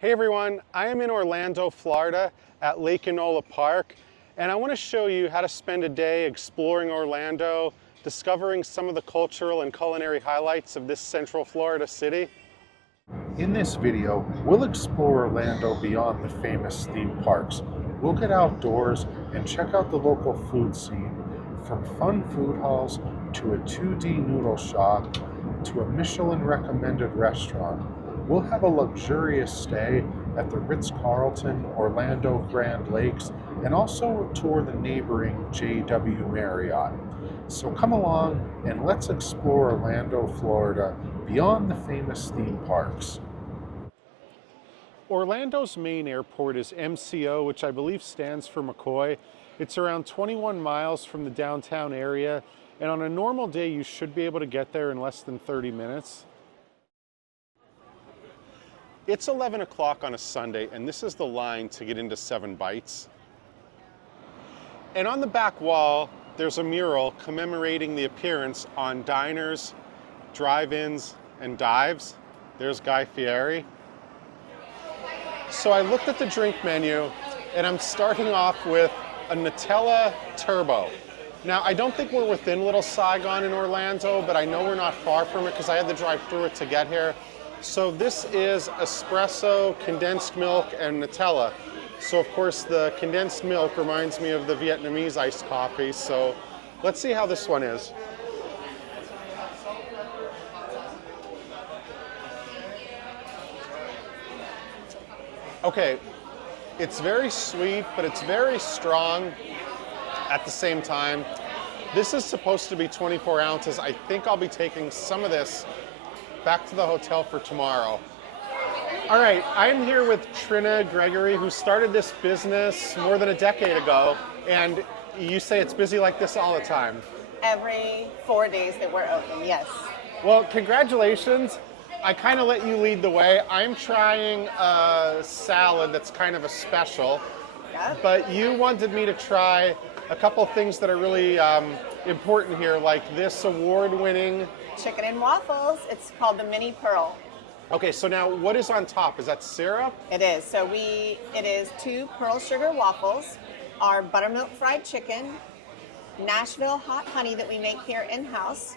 Hey everyone, I am in Orlando, Florida at Lake Enola Park, and I want to show you how to spend a day exploring Orlando, discovering some of the cultural and culinary highlights of this Central Florida city. In this video, we'll explore Orlando beyond the famous theme parks. We'll get outdoors and check out the local food scene, from fun food halls to a 2D noodle shop to a Michelin recommended restaurant. We'll have a luxurious stay at the Ritz-Carlton Orlando Grand Lakes and also tour the neighboring JW Marriott. So come along and let's explore Orlando, Florida beyond the famous theme parks. Orlando's main airport is MCO, which I believe stands for McCoy. It's around 21 miles from the downtown area, and on a normal day you should be able to get there in less than 30 minutes. It's 11 o'clock on a Sunday, and this is the line to get into 7 Bites. And on the back wall, there's a mural commemorating the appearance on diners, drive-ins, and dives. There's Guy Fieri. So I looked at the drink menu, and I'm starting off with a Nutella Turbo. Now, I don't think we're within Little Saigon in Orlando, but I know we're not far from it because I had to drive through it to get here. So this is espresso, condensed milk, and Nutella. So of course the condensed milk reminds me of the Vietnamese iced coffee. So let's see how this one is. Okay, it's very sweet, but it's very strong at the same time. This is supposed to be 24 ounces. I think I'll be taking some of this back to the hotel for tomorrow. All right, I'm here with Trina Gregory, who started this business more than a decade ago, and you say it's busy like this all the time. Every 4 days that we're open, yes. Well, congratulations. I kind of let you lead the way. I'm trying a salad that's kind of a special, but you wanted me to try a couple things that are really important here, like this award-winning Chicken and waffles. It's called the Mini Pearl. Okay, so now what is on top? Is that syrup? It is. So it is 2 pearl sugar waffles, our buttermilk fried chicken, Nashville hot honey that we make here in-house,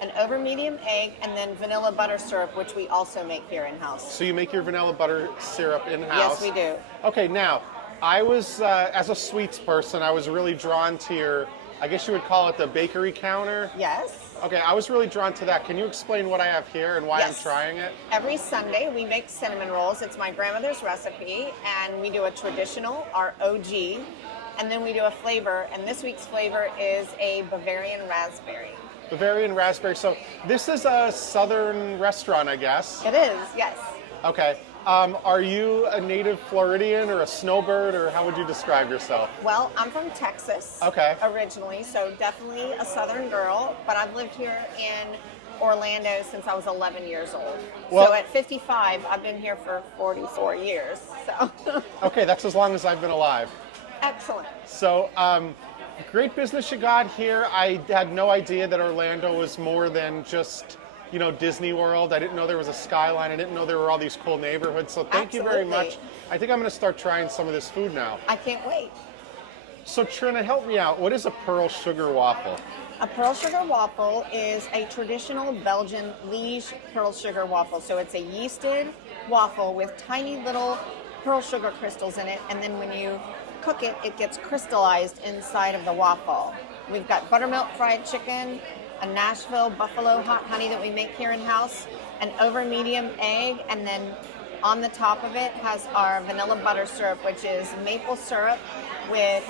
an over medium egg, and then vanilla butter syrup, which we also make here in-house. So you make your vanilla butter syrup in-house? Yes, we do. Okay, now, I was, as a sweets person, I was really drawn to your, I guess you would call it the bakery counter? Yes. Okay, I was really drawn to that. Can you explain what I have here and why I'm trying it? Every Sunday we make cinnamon rolls. It's my grandmother's recipe, and we do a traditional, our OG, and then we do a flavor, and this week's flavor is a Bavarian raspberry. Bavarian raspberry. So this is a southern restaurant, I guess? It is, yes. Okay. Are you a native Floridian or a snowbird, or how would you describe yourself? Well, I'm from Texas originally, so definitely a southern girl, but I've lived here in Orlando since I was 11 years old. Well, so at 55, I've been here for 44 years. So. Okay, that's as long as I've been alive. Excellent. So, great business you got here. I had no idea that Orlando was more than just, you know, Disney World. I didn't know there was a skyline. I didn't know there were all these cool neighborhoods. So thank you very much. I think I'm going to start trying some of this food now. I can't wait. So Trina, help me out. What is a pearl sugar waffle? A pearl sugar waffle is a traditional Belgian Liège pearl sugar waffle. So it's a yeasted waffle with tiny little pearl sugar crystals in it, and then when you cook it, it gets crystallized inside of the waffle. We've got buttermilk fried chicken, a Nashville buffalo hot honey that we make here in-house, an over medium egg, and then on the top of it has our vanilla butter syrup, which is maple syrup with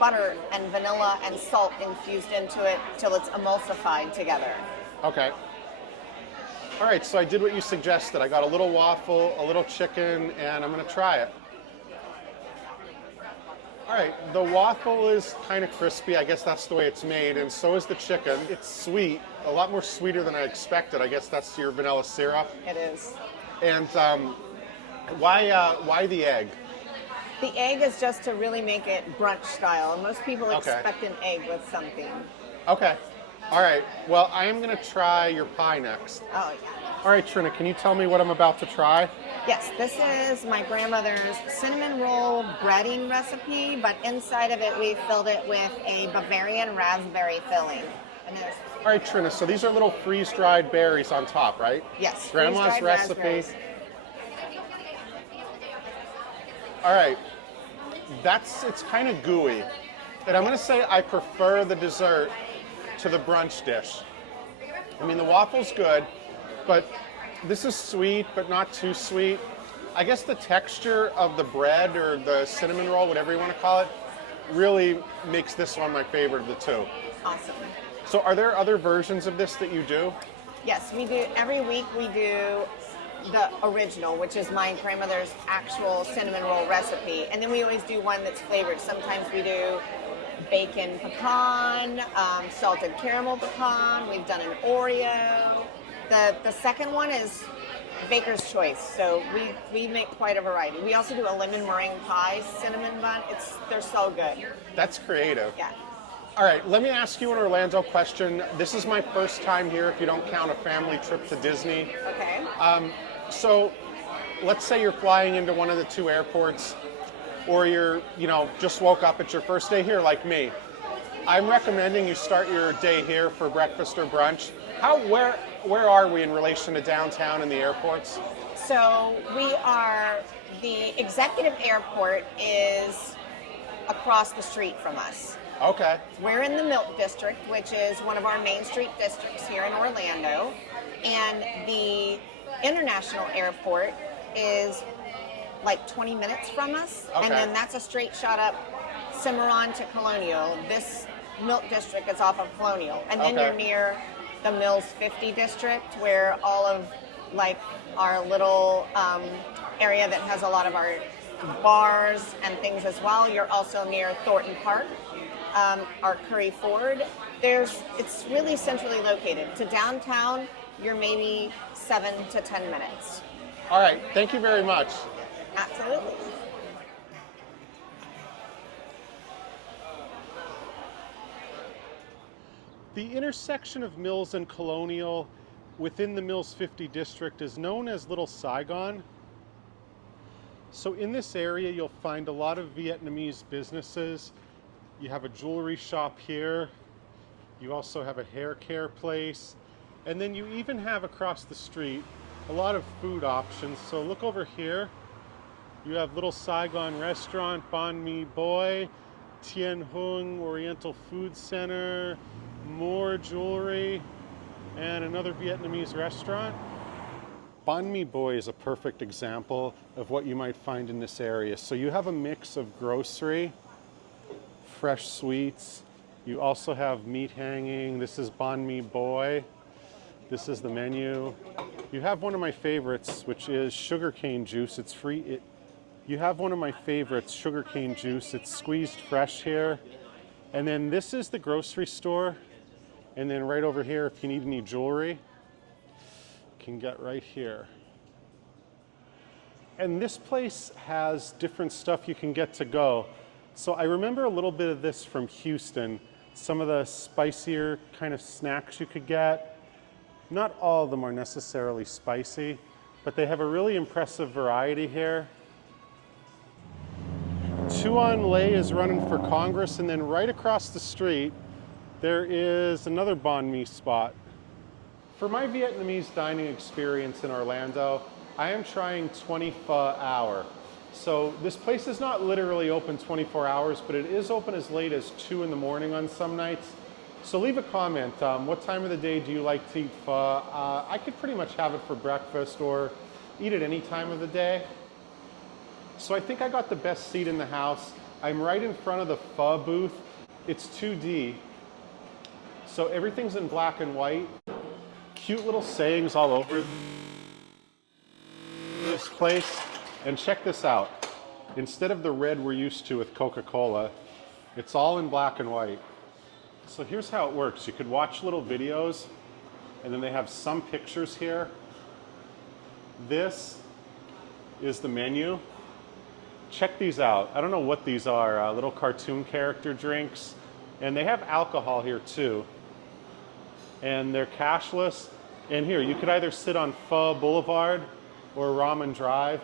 butter and vanilla and salt infused into it till it's emulsified together. Okay. All right, so I did what you suggested. I got a little waffle, a little chicken, and I'm going to try it. All right, the waffle is kind of crispy. I guess that's the way it's made, and so is the chicken. It's sweet, a lot more sweeter than I expected. I guess that's your vanilla syrup. It is. And why the egg? The egg is just to really make it brunch style. Most people expect an egg with something. Okay. All right. Well, I am going to try your pie next. Oh, yeah. All right, Trina, can you tell me what I'm about to try? Yes, this is my grandmother's cinnamon roll breading recipe, but inside of it we filled it with a Bavarian raspberry filling. And there's, All right, Trina, so these are little freeze-dried berries on top, right? yes, Grandma's freeze-dried recipe. raspberries. All right, it's kind of gooey. And I'm gonna say I prefer the dessert to the brunch dish. I mean, the waffle's good, but this is sweet, but not too sweet. I guess the texture of the bread or the cinnamon roll, whatever you want to call it, really makes this one my favorite of the two. Awesome. So are there other versions of this that you do? Yes, we do. Every week we do the original, which is my grandmother's actual cinnamon roll recipe. And then we always do one that's flavored. Sometimes we do bacon pecan, salted caramel pecan. We've done an Oreo. The second one is Baker's Choice. So we make quite a variety. We also do a lemon meringue pie cinnamon bun. They're so good. That's creative. Yeah. All right, let me ask you an Orlando question. This is my first time here if you don't count a family trip to Disney. Okay. So let's say you're flying into one of the two airports, or you're, just woke up, it's your first day here like me. I'm recommending you start your day here for breakfast or brunch. Where are we in relation to downtown and the airports? So the executive airport is across the street from us. Okay. We're in the Milk District, which is one of our Main Street districts here in Orlando. And the international airport is like 20 minutes from us. Okay. And then that's a straight shot up Cimarron to Colonial. This Milk District is off of Colonial. And then Okay. you're near the Mills 50 district, where all of like our little area that has a lot of our bars and things as well. You're also near Thornton Park, our Curry Ford. It's really centrally located. To downtown, you're maybe 7 to 10 minutes. All right, thank you very much. Absolutely. The intersection of Mills and Colonial within the Mills 50 district is known as Little Saigon. So in this area, you'll find a lot of Vietnamese businesses. You have a jewelry shop here. You also have a hair care place. And then you even have across the street a lot of food options. So look over here. You have Little Saigon Restaurant, Banh Mi Boy, Tien Hung Oriental Food Center, more jewelry, and another Vietnamese restaurant. Banh Mi Boy is a perfect example of what you might find in this area. So you have a mix of grocery, fresh sweets. You also have meat hanging. This is Banh Mi Boy. This is the menu. You have one of my favorites, which is sugarcane juice. It's free. You have one of my favorites, sugarcane juice. It's squeezed fresh here. And then this is the grocery store. And then right over here, if you need any jewelry, you can get right here. And this place has different stuff you can get to go. So I remember a little bit of this from Houston. Some of the spicier kind of snacks you could get. Not all of them are necessarily spicy, but they have a really impressive variety here. Tuan Le is running for Congress, and then right across the street, there is another banh mi spot. For my Vietnamese dining experience in Orlando, I am trying 20 pho hour. So this place is not literally open 24 hours, but it is open as late as 2 in the morning on some nights. So leave a comment. What time of the day do you like to eat pho? I could pretty much have it for breakfast or eat it any time of the day. So I think I got the best seat in the house. I'm right in front of the pho booth. It's 2D. So everything's in black and white. Cute little sayings all over this place. And check this out. Instead of the red we're used to with Coca-Cola, it's all in black and white. So here's how it works. You could watch little videos, and then they have some pictures here. This is the menu. Check these out. I don't know what these are, little cartoon character drinks. And they have alcohol here too. And they're cashless. And here, you could either sit on Pho Boulevard or Ramen Drive.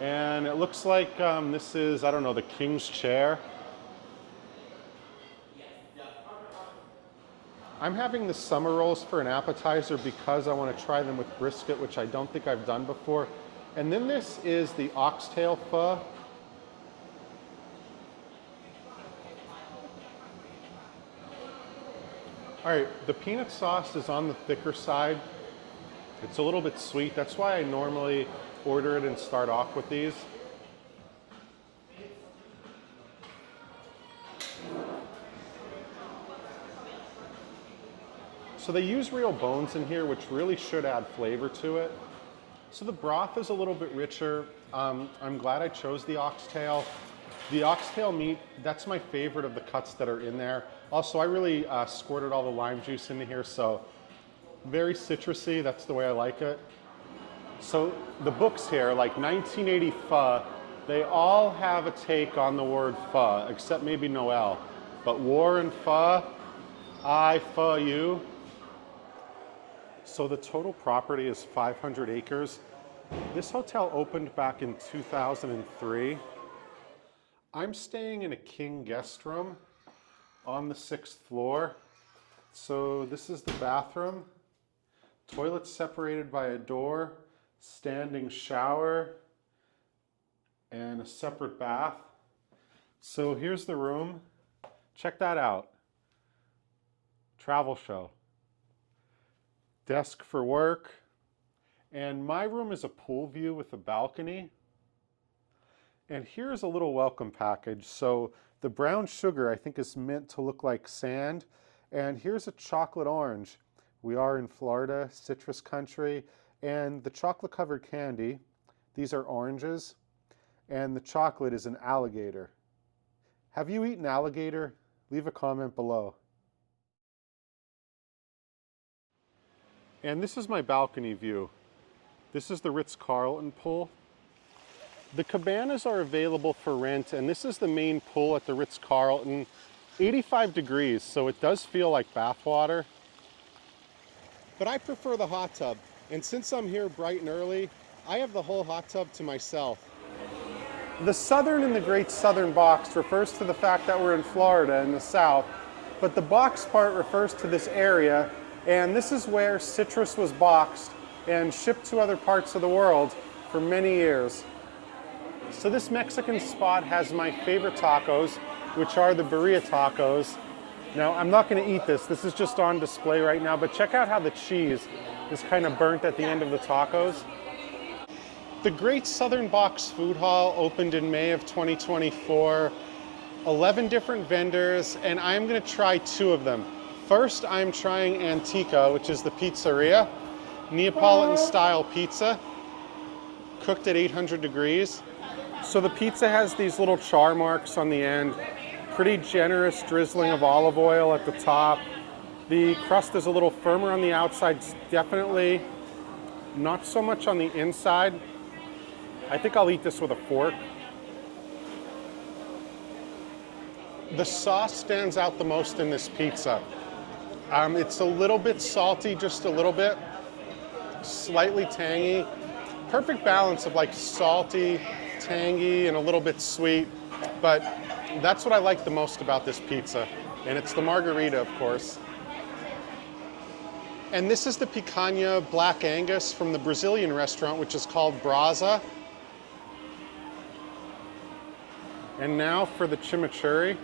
And it looks like this is, I don't know, the King's Chair. I'm having the summer rolls for an appetizer because I want to try them with brisket, which I don't think I've done before. And then this is the oxtail pho. All right, the peanut sauce is on the thicker side. It's a little bit sweet. That's why I normally order it and start off with these. So they use real bones in here, which really should add flavor to it. So the broth is a little bit richer. I'm glad I chose the oxtail. The oxtail meat, that's my favorite of the cuts that are in there. Also, I really squirted all the lime juice into here, so very citrusy, that's the way I like it. So the books here, like 1980 Pho, they all have a take on the word pho, except maybe Noel. But War and Pho, I pho you. So the total property is 500 acres. This hotel opened back in 2003. I'm staying in a king guest room on the 6th floor. So this is the bathroom. Toilet separated by a door, standing shower, and a separate bath. So here's the room. Check that out. Travel show. Desk for work. And my room is a pool view with a balcony. And here's a little welcome package. So the brown sugar, I think, is meant to look like sand. And here's a chocolate orange. We are in Florida, citrus country. And the chocolate covered candy, these are oranges. And the chocolate is an alligator. Have you eaten alligator? Leave a comment below. And this is my balcony view. This is the Ritz-Carlton pool. The cabanas are available for rent, and this is the main pool at the Ritz-Carlton. 85 degrees, so it does feel like bath water. But I prefer the hot tub, and since I'm here bright and early, I have the whole hot tub to myself. The southern and the Great Southern Box refers to the fact that we're in Florida in the south, but the box part refers to this area, and this is where citrus was boxed and shipped to other parts of the world for many years. So this Mexican spot has my favorite tacos, which are the birria tacos. Now, I'm not going to eat this. This is just on display right now, but check out how the cheese is kind of burnt at the end of the tacos. The Great Southern Box Food Hall opened in May of 2024. 11 different vendors, and I'm going to try 2 of them. First, I'm trying Antica, which is the pizzeria. Neapolitan style pizza, cooked at 800 degrees. So the pizza has these little char marks on the end, pretty generous drizzling of olive oil at the top. The crust is a little firmer on the outside, definitely not so much on the inside. I think I'll eat this with a fork. The sauce stands out the most in this pizza. It's a little bit salty, just a little bit, slightly tangy. Perfect balance of like salty, tangy, and a little bit sweet. But that's what I like the most about this pizza. And it's the margarita, of course. And this is the picanha Black Angus from the Brazilian restaurant, which is called Brasa. And now for the chimichurri.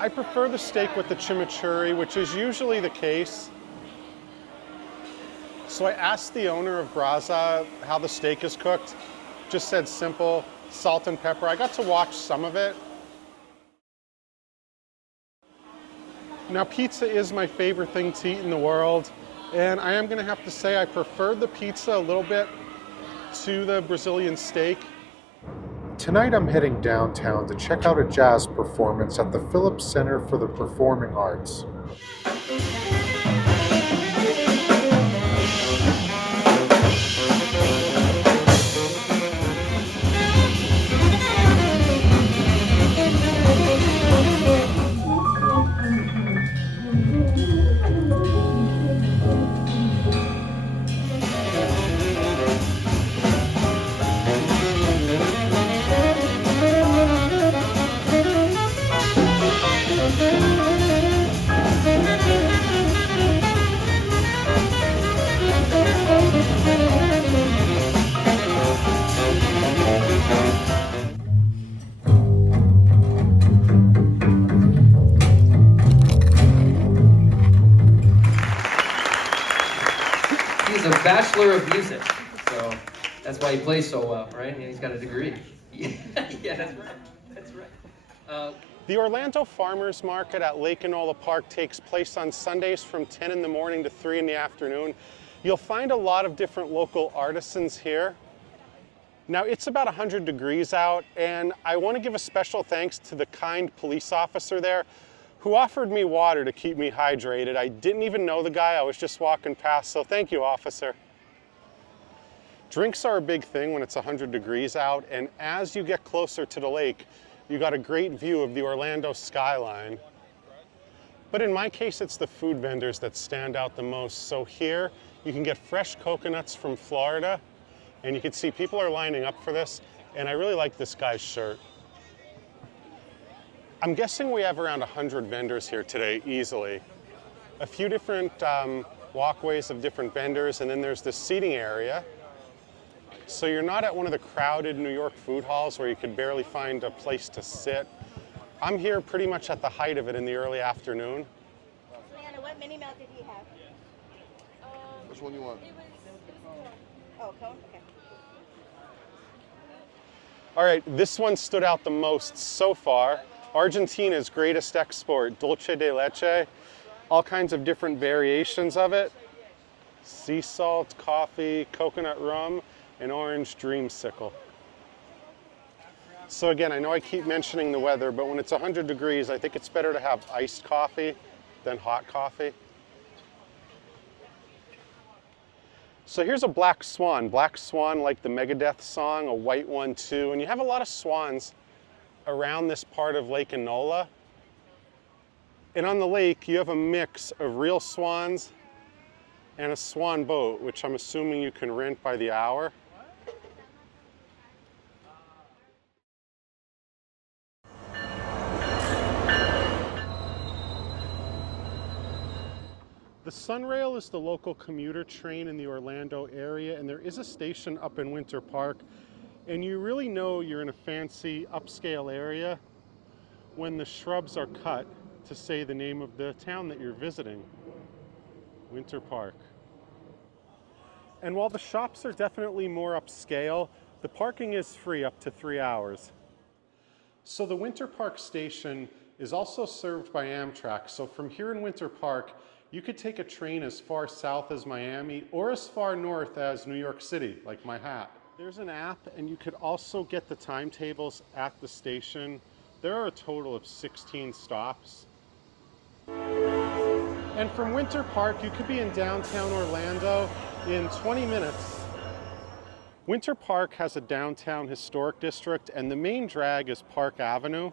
I prefer the steak with the chimichurri, which is usually the case. So I asked the owner of Brasa how the steak is cooked. Just said simple, salt and pepper. I got to watch some of it. Now, pizza is my favorite thing to eat in the world, and I am gonna have to say I prefer the pizza a little bit to the Brazilian steak. Tonight I'm heading downtown to check out a jazz performance at the Phillips Center for the Performing Arts. Bachelor of Music. So that's why he plays so well, right? And he's got a degree. Yeah, that's right. That's right. The Orlando Farmers Market at Lake Enola Park takes place on Sundays from 10 in the morning to 3 in the afternoon. You'll find a lot of different local artisans here. Now it's about 100 degrees out, and I want to give a special thanks to the kind police officer there who offered me water to keep me hydrated. I didn't even know the guy, I was just walking past, so thank you, officer. Drinks are a big thing when it's 100 degrees out, and as you get closer to the lake, you got a great view of the Orlando skyline. But in my case, it's the food vendors that stand out the most. So here, you can get fresh coconuts from Florida, and you can see people are lining up for this, and I really like this guy's shirt. I'm guessing we have around 100 vendors here today, easily. A few different walkways of different vendors, and then there's this seating area. So you're not at one of the crowded New York food halls where you could barely find a place to sit. I'm here pretty much at the height of it in the early afternoon. Leanna, what mini meal did he have? Which one you want? Oh, cone? Okay. All right, this one stood out the most so far. Argentina's greatest export, dulce de leche. All kinds of different variations of it. Sea salt, coffee, coconut rum, and orange dreamsicle. So again, I know I keep mentioning the weather, but when it's 100 degrees, I think it's better to have iced coffee than hot coffee. So here's a black swan like the Megadeth song, a white one too, and you have a lot of swans around this part of Lake Enola. And on the lake, you have a mix of real swans and a swan boat, which I'm assuming you can rent by the hour. The Sunrail is the local commuter train in the Orlando area, and there is a station up in Winter Park, and you really know you're in a fancy upscale area when the shrubs are cut to say the name of the town that you're visiting, Winter Park. And while the shops are definitely more upscale, the parking is free up to 3 hours. So the Winter Park station is also served by Amtrak, so from here in Winter Park, you could take a train as far south as Miami or as far north as New York City, like my hat. There's an app, and you could also get the timetables at the station. There are a total of 16 stops. And from Winter Park, you could be in downtown Orlando in 20 minutes. Winter Park has a downtown historic district, and the main drag is Park Avenue.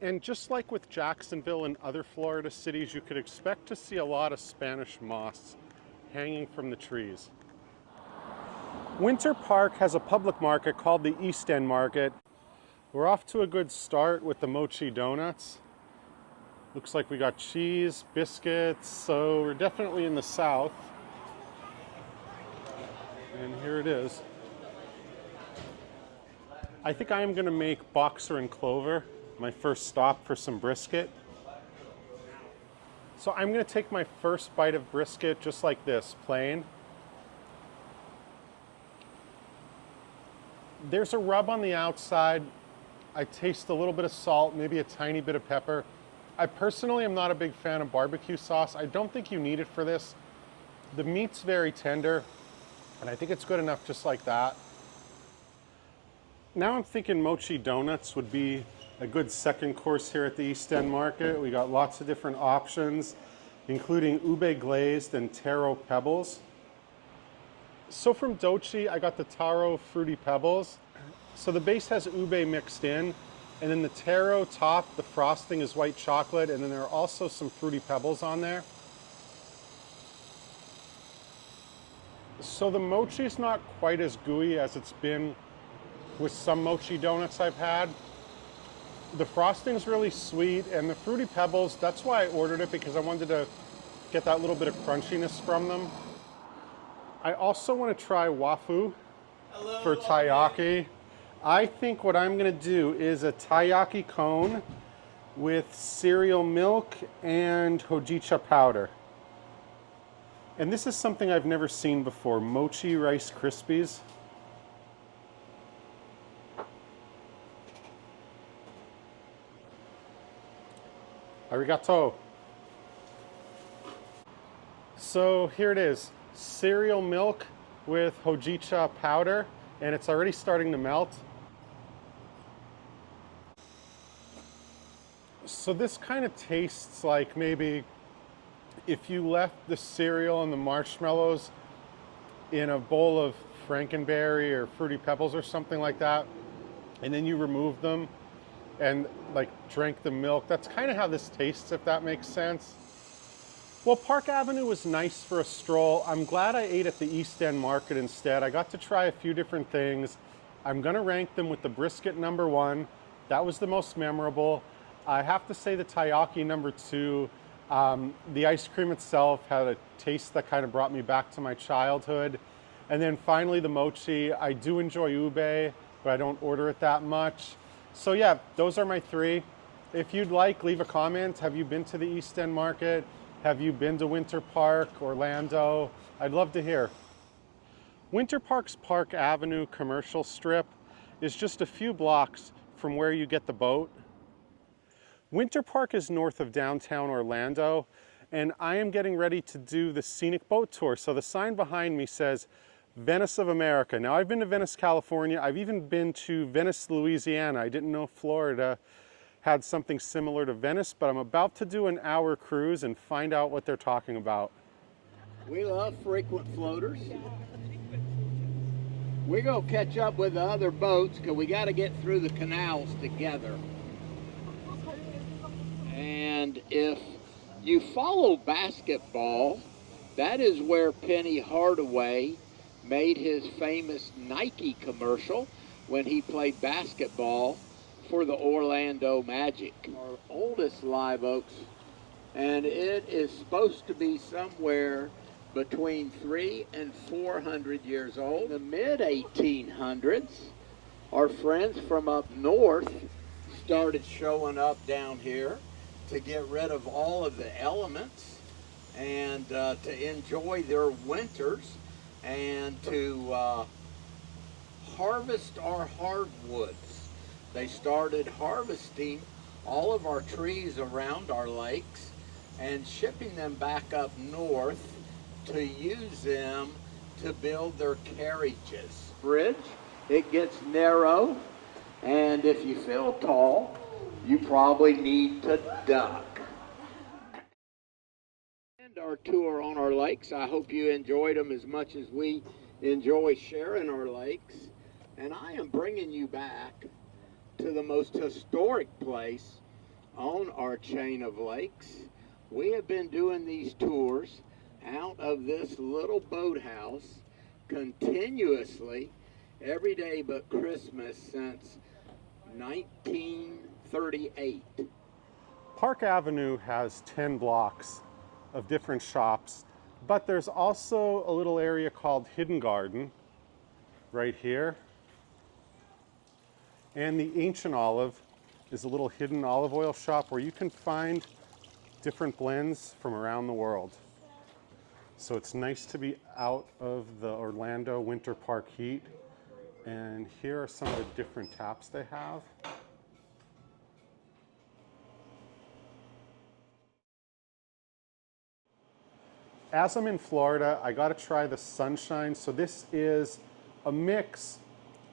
And just like with Jacksonville and other Florida cities, you could expect to see a lot of Spanish moss hanging from the trees. Winter Park has a public market called the East End Market. We're off to a good start with the Mochi Donuts. Looks like we got cheese, biscuits, so we're definitely in the south. And here it is. I think I am gonna make Boxer and Clover my first stop for some brisket. So I'm gonna take my first bite of brisket just like this, plain. There's a rub on the outside. I taste a little bit of salt, maybe a tiny bit of pepper. I personally am not a big fan of barbecue sauce. I don't think you need it for this. The meat's very tender, and I think it's good enough just like that. Now I'm thinking Mochi Donuts would be a good second course here at the East End Market. We got lots of different options, including ube glazed and taro pebbles. So from Dochi, I got the taro fruity pebbles. So the base has ube mixed in, and then the taro top, the frosting is white chocolate, and then there are also some fruity pebbles on there. So the mochi is not quite as gooey as it's been with some mochi donuts I've had. The frosting's really sweet, and the fruity pebbles, that's why I ordered it, because I wanted to get that little bit of crunchiness from them. I also want to try wafu for taiyaki. I think what I'm going to do is a taiyaki cone with cereal milk and hojicha powder. And this is something I've never seen before, mochi Rice Krispies. Arigato. So here it is, cereal milk with hojicha powder, and it's already starting to melt. So this kind of tastes like maybe if you left the cereal and the marshmallows in a bowl of Frankenberry or Fruity Pebbles or something like that, and then you removed them and like drank the milk. That's kind of how this tastes, if that makes sense. Well, Park Avenue was nice for a stroll. I'm glad I ate at the East End Market instead. I got to try a few different things. I'm gonna rank them with the brisket #1. That was the most memorable. I have to say the taiyaki #2. The ice cream itself had a taste that kind of brought me back to my childhood. And then finally the mochi. I do enjoy ube, but I don't order it that much. So yeah, those are my 3. If you'd like, leave a comment. Have you been to the East End Market? Have you been to Winter Park, Orlando? I'd love to hear. Winter Park's Park Avenue commercial strip is just a few blocks from where you get the boat. Winter Park is north of downtown Orlando, and I am getting ready to do the scenic boat tour. So the sign behind me says Venice of America. Now I've been to Venice, California. I've even been to Venice, Louisiana. I didn't know Florida had something similar to Venice, but I'm about to do an hour cruise and find out what they're talking about. We love frequent floaters. We're gonna catch up with the other boats because we got to get through the canals together. And if you follow basketball, that is where Penny Hardaway made his famous Nike commercial when he played basketball for the Orlando Magic, our oldest live oaks, and it is supposed to be somewhere between 300 and 400 years old. In the mid-1800s, our friends from up north started showing up down here to get rid of all of the elements and to enjoy their winters and to harvest our hardwoods. They started harvesting all of our trees around our lakes and shipping them back up north to use them to build their carriages. Bridge, it gets narrow, and if you feel tall, you probably need to duck. And our tour on our lakes, I hope you enjoyed them as much as we enjoy sharing our lakes. And I am bringing you back to the most historic place on our chain of lakes. We have been doing these tours out of this little boathouse continuously every day but Christmas since 1938. Park Avenue has 10 blocks of different shops, but there's also a little area called Hidden Garden right here. And the Ancient Olive is a little hidden olive oil shop where you can find different blends from around the world. So it's nice to be out of the Orlando Winter Park heat. And here are some of the different taps they have. As I'm in Florida, I got to try the Sunshine. So this is a mix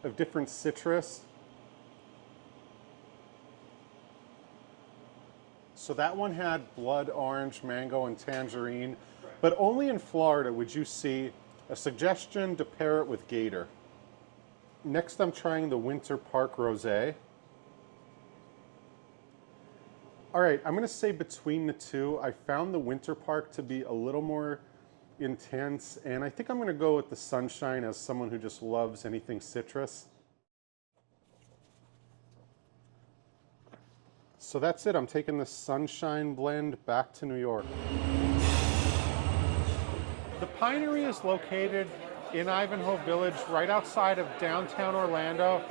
of different citrus. So that one had blood orange, mango, and tangerine, but only in Florida would you see a suggestion to pair it with Gator. Next, I'm trying the Winter Park Rosé. All right, I'm gonna say between the two, I found the Winter Park to be a little more intense, and I think I'm gonna go with the Sunshine as someone who just loves anything citrus. So that's it, I'm taking the Sunshine blend back to New York. The Pinery is located in Ivanhoe Village, right outside of downtown Orlando.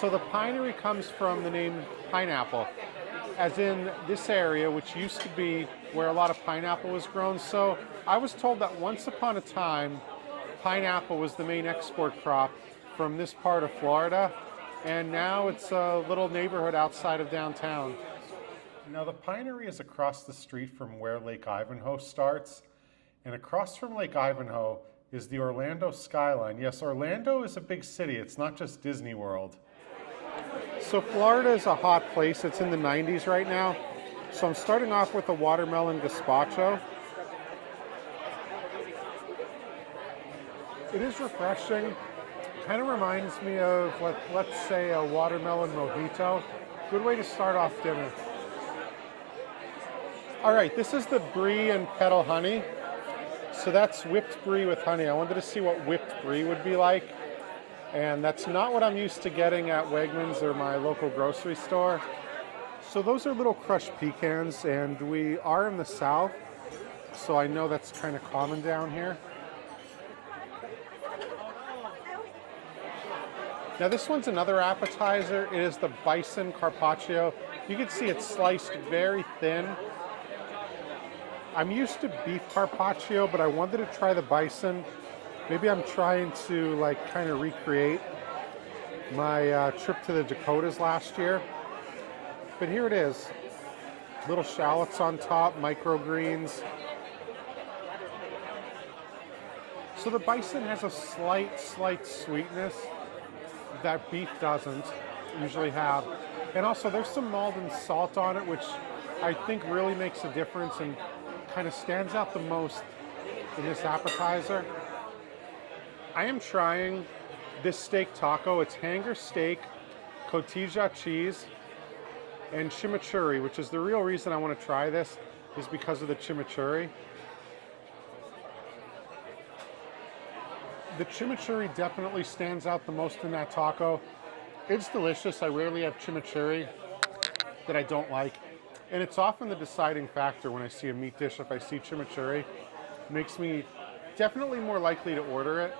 So the Pinery comes from the name pineapple. as in this area, which used to be where a lot of pineapple was grown. So I was told that once upon a time, pineapple was the main export crop from this part of Florida, and now it's a little neighborhood outside of downtown. Now the Pinery is across the street from where Lake Ivanhoe starts, and across from Lake Ivanhoe is the Orlando skyline. Yes, Orlando is a big city, it's not just Disney World. So Florida is a hot place, it's in the 90s right now. So I'm starting off with a watermelon gazpacho. It is refreshing. Kind of reminds me of, let's say, a watermelon mojito. Good way to start off dinner. All right, this is the brie and petal honey. So that's whipped brie with honey. I wanted to see what whipped brie would be like. And that's not what I'm used to getting at Wegmans or my local grocery store. So those are little crushed pecans, and we are in the South, so I know that's kind of common down here. Now this one's another appetizer. It is the bison carpaccio. You can see it's sliced very thin. I'm used to beef carpaccio, but I wanted to try the bison. Maybe I'm trying to kind of recreate my trip to the Dakotas last year. But here it is. Little shallots on top, microgreens. So the bison has a slight sweetness that beef doesn't usually have. And also there's some Maldon salt on it, which I think really makes a difference and kind of stands out the most in this appetizer. I am trying this steak taco. It's hanger steak, cotija cheese, and chimichurri, which is the real reason I want to try this, is because of the chimichurri. The chimichurri definitely stands out the most in that taco. It's delicious. I rarely have chimichurri that I don't like. And it's often the deciding factor when I see a meat dish. If I see chimichurri, it makes me definitely more likely to order it.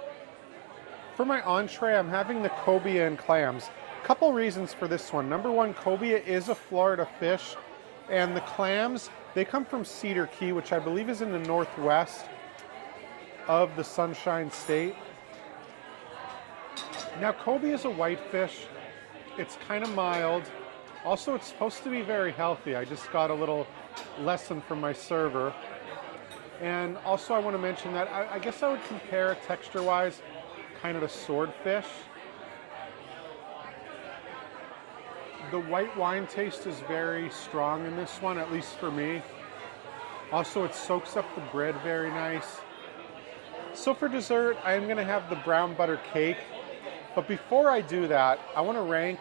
For my entree, I'm having the cobia and clams. Couple reasons for this one. Number one, cobia is a Florida fish, and the clams, they come from Cedar Key, which I believe is in the northwest of the Sunshine State. Now, cobia is a white fish. It's kind of mild. Also, it's supposed to be very healthy. I just got a little lesson from my server. And also, I want to mention that I guess I would compare it texture-wise kind of to swordfish. The white wine taste is very strong in this one, at least for me. Also, it soaks up the bread very nice. So for dessert, I am going to have the brown butter cake. But before I do that, I want to rank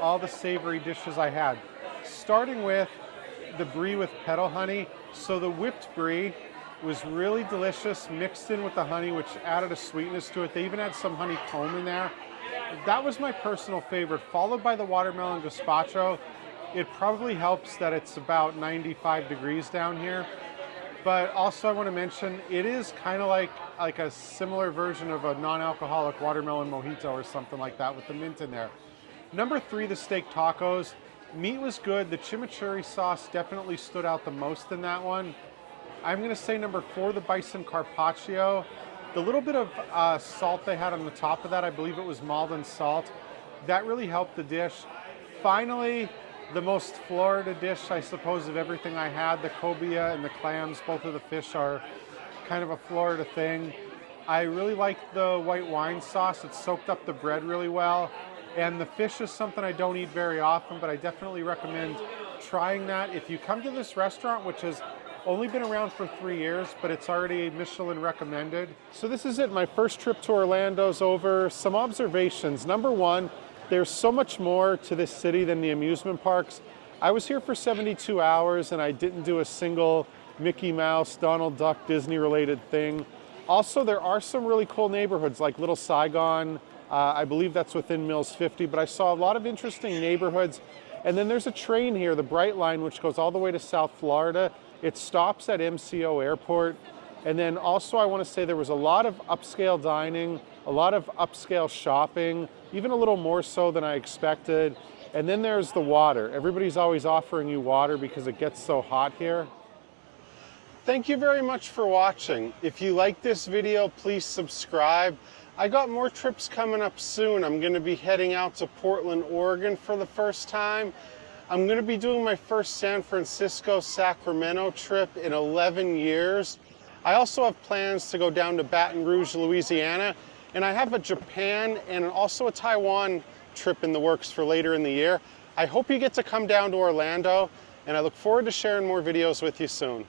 all the savory dishes I had. Starting with the brie with petal honey. So the whipped brie was really delicious, mixed in with the honey, which added a sweetness to it. They even had some honeycomb in there. That was my personal favorite, followed by the watermelon gazpacho. It probably helps that it's about 95 degrees down here. But also I want to mention, it is kind of like a similar version of a non-alcoholic watermelon mojito or something like that with the mint in there. Number three, the steak tacos. Meat was good. The chimichurri sauce definitely stood out the most in that one. I'm going to say number four, the bison carpaccio. The little bit of salt they had on the top of that, I believe it was Maldon salt, that really helped the dish. Finally, the most Florida dish, I suppose, of everything I had, the cobia and the clams. Both of the fish are kind of a Florida thing. I really like the white wine sauce. It soaked up the bread really well. And the fish is something I don't eat very often, but I definitely recommend trying that. If you come to this restaurant, which has only been around for 3 years, but it's already Michelin recommended. So this is it. My first trip to Orlando's over. Some observations. Number one, there's so much more to this city than the amusement parks. I was here for 72 hours and I didn't do a single Mickey Mouse, Donald Duck, Disney related thing. Also, there are some really cool neighborhoods like Little Saigon. I believe that's within Mills 50, but I saw a lot of interesting neighborhoods. And then there's a train here, the Bright Line, which goes all the way to South Florida. It stops at MCO Airport. And then also I want to say there was a lot of upscale dining, a lot of upscale shopping, even a little more so than I expected. And then there's the water. Everybody's always offering you water because it gets so hot here. Thank you very much for watching. If you like this video, please subscribe. I got more trips coming up soon. I'm going to be heading out to Portland, Oregon for the first time. I'm going to be doing my first San Francisco-Sacramento trip in 11 years. I also have plans to go down to Baton Rouge, Louisiana, and I have a Japan and also a Taiwan trip in the works for later in the year. I hope you get to come down to Orlando, and I look forward to sharing more videos with you soon.